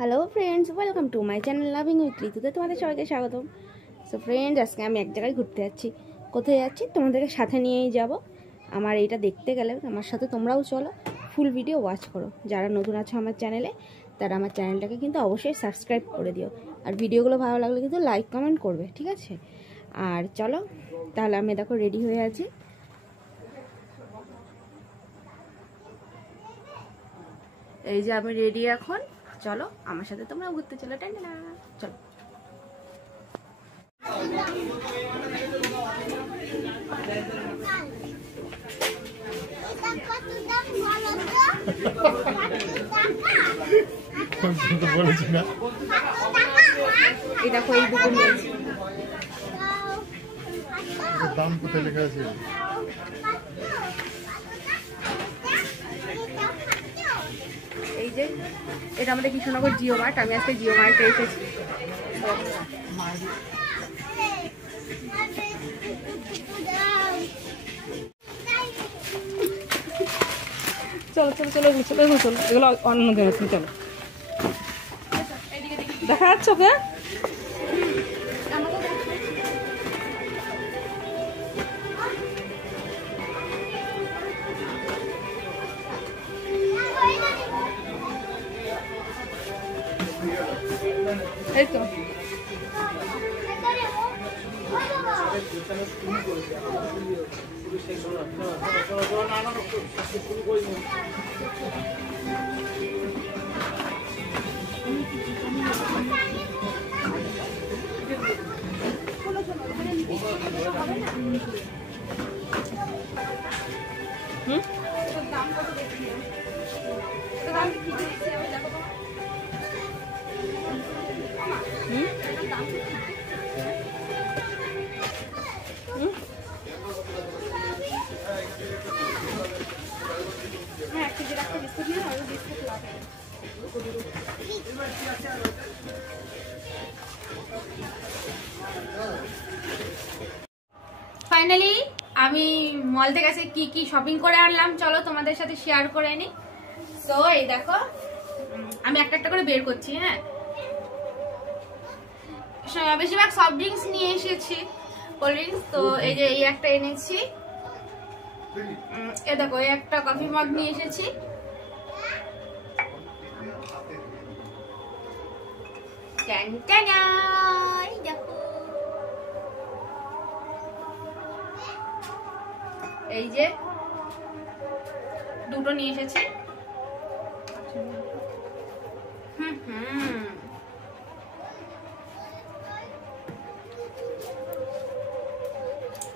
Hello friends, welcome to my channel loving with ঋতুতে তোমাদের সবাইকে স্বাগতম। সো ফ্রেন্ডস, আজকে আমি এক জায়গায় ঘুরতে যাচ্ছি। কোথায় যাচ্ছি তোমাদেরকে সাথে নিয়েই যাব। আমার এইটা দেখতে গেলে আমার সাথে তোমরাও চলো, ফুল ভিডিও ওয়াচ করো। যারা নতুন আছো আমার চ্যানেলে, তারা আমার চ্যানেলটাকে কিন্তু অবশ্যই সাবস্ক্রাইব করে দিও। আর ভিডিওগুলো ভালো লাগলে কিন্তু লাইক কমেন্ট করবে, ঠিক আছে? আর চলো তাহলে, আমি দেখো রেডি হয়ে আছি। এই যে আমি রেডি এখন, চলো আমার সাথে তোমরা ঘুরতে চলো। টাটা, চলো। এই দেখো, এই দুটো নিয়েছি। দাম কোথায় লেখা আছে? এই যে এটা আমাদের কৃষ্ণনগর জিও মার্ট। আমি আজকে জিও মার্টে এসেছি। চলো চলো চলো চলো চলো, এগুলো অন্য দিন চলো। দেখা যাচ্ছে ওকে? এই তো ফাইনালি আমি মল থেকে এসে কি কি শপিং করে আনলাম চলো তোমাদের সাথে শেয়ার করে নি। সো এই দেখো, আমি একটা একটা করে বের করছি। হ্যাঁ, বেশিরভাগ সফট ড্রিঙ্কস নিয়ে এসেছি, কোল্ড ড্রিঙ্কস। তো এই যে এই একটা এনেছি, এ দেখো এই একটা কফি মগ নিয়ে এসেছি। দেখো এই যে দুটো নিয়ে এসেছি।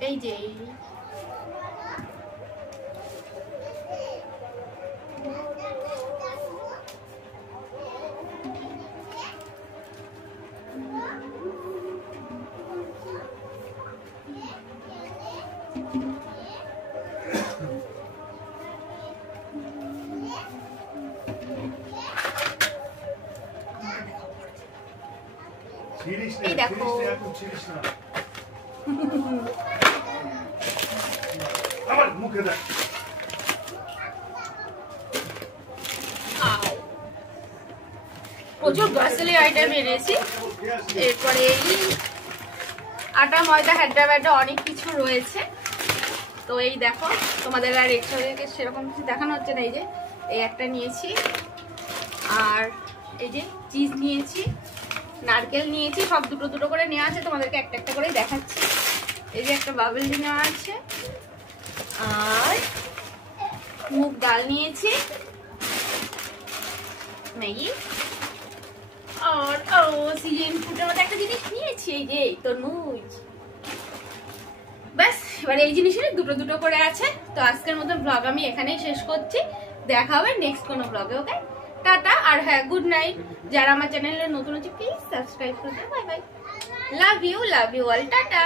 এই যে এই দেখো, প্রচুর গ্রসারি আইটেম এনেছি। এরপরে এই আটা ময়দা হ্যাড্ডা ব্যাড্ডা অনেক কিছু রয়েছে। তো এই দেখো, তোমাদের আর এক্সট্রা সেরকম কিছু দেখানো হচ্ছে না। এই যে এই একটা নিয়েছি, আর এই যে চিজ নিয়েছি, নারকেল নিয়েছি। সব দুটো দুটো করে নেওয়া আছে, তোমাদেরকে একটা একটা করে দেখাচ্ছি। এই যে একটা বাবল টি নেওয়া আছে, আর মুগ ডাল নিয়েছি, ম্যাগি, আর সিজন ফুডের মধ্যে একটা জিনিস নিয়েছি, এই যে তরমুজ। ব্যাস, এবার এই জিনিসের দুটো দুটো করে আছে। তো আজকের মতো ব্লগ আমি এখানেই শেষ করছি। দেখা হবে নেক্সট কোনো ব্লগে। ওকে, টাটা। আর হ্যাঁ, গুড নাইট। যারা আমার চ্যানেলে নতুন আছে প্লিজ সাবস্ক্রাইব করে দেন। Bye bye, love you all, tata.